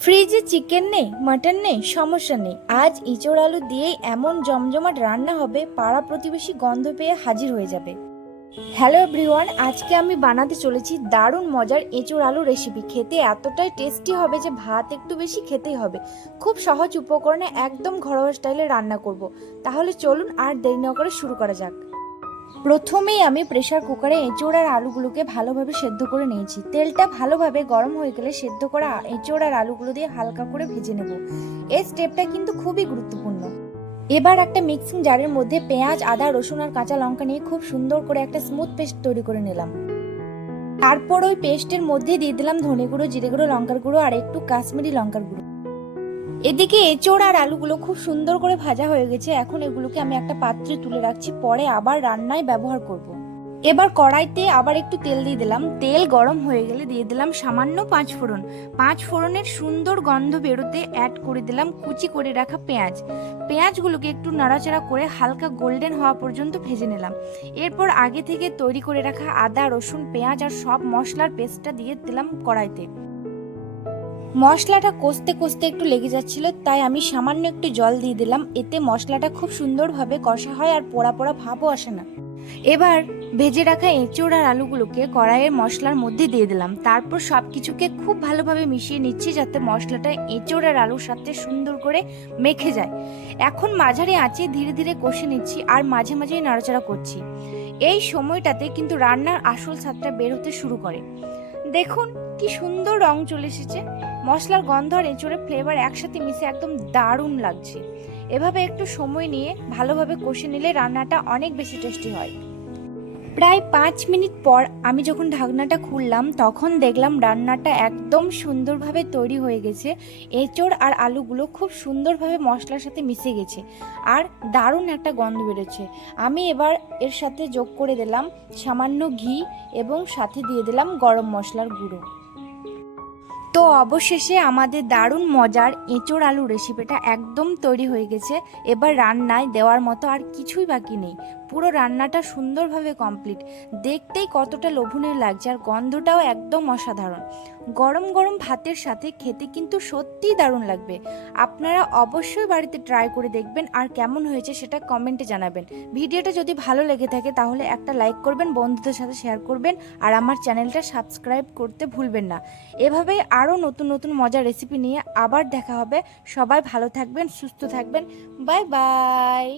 ফ্রিজে চিকেন নেই, মাটন নেই, সমস্যা নেই। আজ ইঁচড় আলু দিয়েই এমন জমজমাট রান্না হবে, পাড়া প্রতিবেশী গন্ধ পেয়ে হাজির হয়ে যাবে। হ্যালো এভরিওয়ান, আজকে আমি বানাতে চলেছি দারুণ মজার এঁচড় আলু রেসিপি। খেতে এতটাই টেস্টি হবে যে ভাত একটু বেশি খেতেই হবে। খুব সহজ উপকরণে একদম ঘরোয়া স্টাইলে রান্না করব। তাহলে চলুন আর দেরি না করে শুরু করা যাক। প্রথমেই আমি প্রেসার কুকারে এঁচড় আর আলুগুলোকে ভালোভাবে সেদ্ধ করে নিয়েছি। তেলটা ভালোভাবে গরম হয়ে গেলে সেদ্ধ করা এঁচড় আর আলুগুলো দিয়ে হালকা করে ভেজে নেব। এই স্টেপটা কিন্তু খুবই গুরুত্বপূর্ণ। এবার একটা মিক্সিং জারের মধ্যে পেঁয়াজ, আদা, রসুন আর কাঁচা লঙ্কা নিয়ে খুব সুন্দর করে একটা স্মুথ পেস্ট তৈরি করে নিলাম। তারপর ওই পেস্টের মধ্যে দিয়ে দিলাম ধনে গুঁড়ো, জিরে গুঁড়ো, লঙ্কার গুঁড়ো আর একটু কাশ্মীরি লঙ্কার গুঁড়ো। এদিকে এঁচড় আর আলুগুলো খুব সুন্দর করে ভাজা হয়ে গেছে। এখন এগুলোকে আমি একটা পাত্রে তুলে রাখছি, পরে আবার রান্নায় ব্যবহার করব। এবার কড়াইতে আবার একটু তেল দিয়ে দিলাম। তেল গরম হয়ে গেলে দিয়ে দিলাম সামান্য পাঁচ ফোড়ন। পাঁচ ফোড়নের সুন্দর গন্ধ বেরোতে অ্যাড করে দিলাম কুচি করে রাখা পেঁয়াজ। পেঁয়াজগুলোকে একটু নাড়াচাড়া করে হালকা গোল্ডেন হওয়া পর্যন্ত ভেজে নিলাম। এরপর আগে থেকে তৈরি করে রাখা আদা, রসুন, পেঁয়াজ আর সব মশলার পেস্টটা দিয়ে দিলাম কড়াইতে। মশলাটা কষতে কষতে একটু লেগে যাচ্ছিল, তাই আমি সামান্য একটু জল দিয়ে দিলাম। এতে মশলাটা খুব সুন্দরভাবে কষা হয় আর পোড়া পোড়া ভাবও আসে না। এবার ভেজে রাখা এঁচড় আর আলুগুলোকে কড়াইয়ের মশলার মধ্যে দিয়ে দিলাম। তারপর সব কিছুকে খুব ভালোভাবে মিশিয়ে নিচ্ছি, যাতে মশলাটা এঁচড় আর আলুর সাথে সুন্দর করে মেখে যায়। এখন মাঝারি আঁচে ধীরে ধীরে কষে নিচ্ছি আর মাঝে মাঝেই নাড়াচাড়া করছি। এই সময়টাতে কিন্তু রান্নার আসল স্বাদটা বের হতে শুরু করে। দেখুন কি সুন্দর রং চলে এসেছে। মশলার গন্ধ আর এঁচড়ের ফ্লেভার একসাথে মিশে একদম দারুণ লাগছে। এভাবে একটু সময় নিয়ে ভালোভাবে কষে নিলে রান্নাটা অনেক বেশি টেস্টি হয়। প্রায় 5 মিনিট পর আমি যখন ঢাকনাটা খুললাম, তখন দেখলাম রান্নাটা একদম সুন্দরভাবে তৈরি হয়ে গেছে। এঁচড় আর আলুগুলো খুব সুন্দরভাবে মশলার সাথে মিশে গেছে আর দারুণ একটা গন্ধ বেরোচ্ছে। আমি এবার এর সাথে যোগ করে দিলাম সামান্য ঘি এবং সাথে দিয়ে দিলাম গরম মশলার গুঁড়ো। তো অবশেষে আমাদের দারুণ মজার এঁচড় আলু রেসিপিটা একদম তৈরি হয়ে গেছে। এবার রান্নায় দেওয়ার মতো আর কিছুই বাকি নেই। পুরো রান্নাটা সুন্দরভাবে কমপ্লিট। দেখতেই কতটা লোভনীয় লাগছে আর গন্ধটাও একদম অসাধারণ। গরম গরম ভাতের সাথে খেতে কিন্তু সত্যিই দারুণ লাগবে। আপনারা অবশ্যই বাড়িতে ট্রাই করে দেখবেন আর কেমন হয়েছে সেটা কমেন্টে জানাবেন। ভিডিওটা যদি ভালো লেগে থাকে তাহলে একটা লাইক করবেন, বন্ধুদের সাথে শেয়ার করবেন আর আমার চ্যানেলটা সাবস্ক্রাইব করতে ভুলবেন না। এভাবেই আরও নতুন নতুন মজার রেসিপি নিয়ে আবার দেখা হবে। সবাই ভালো থাকবেন, সুস্থ থাকবেন। Bye bye.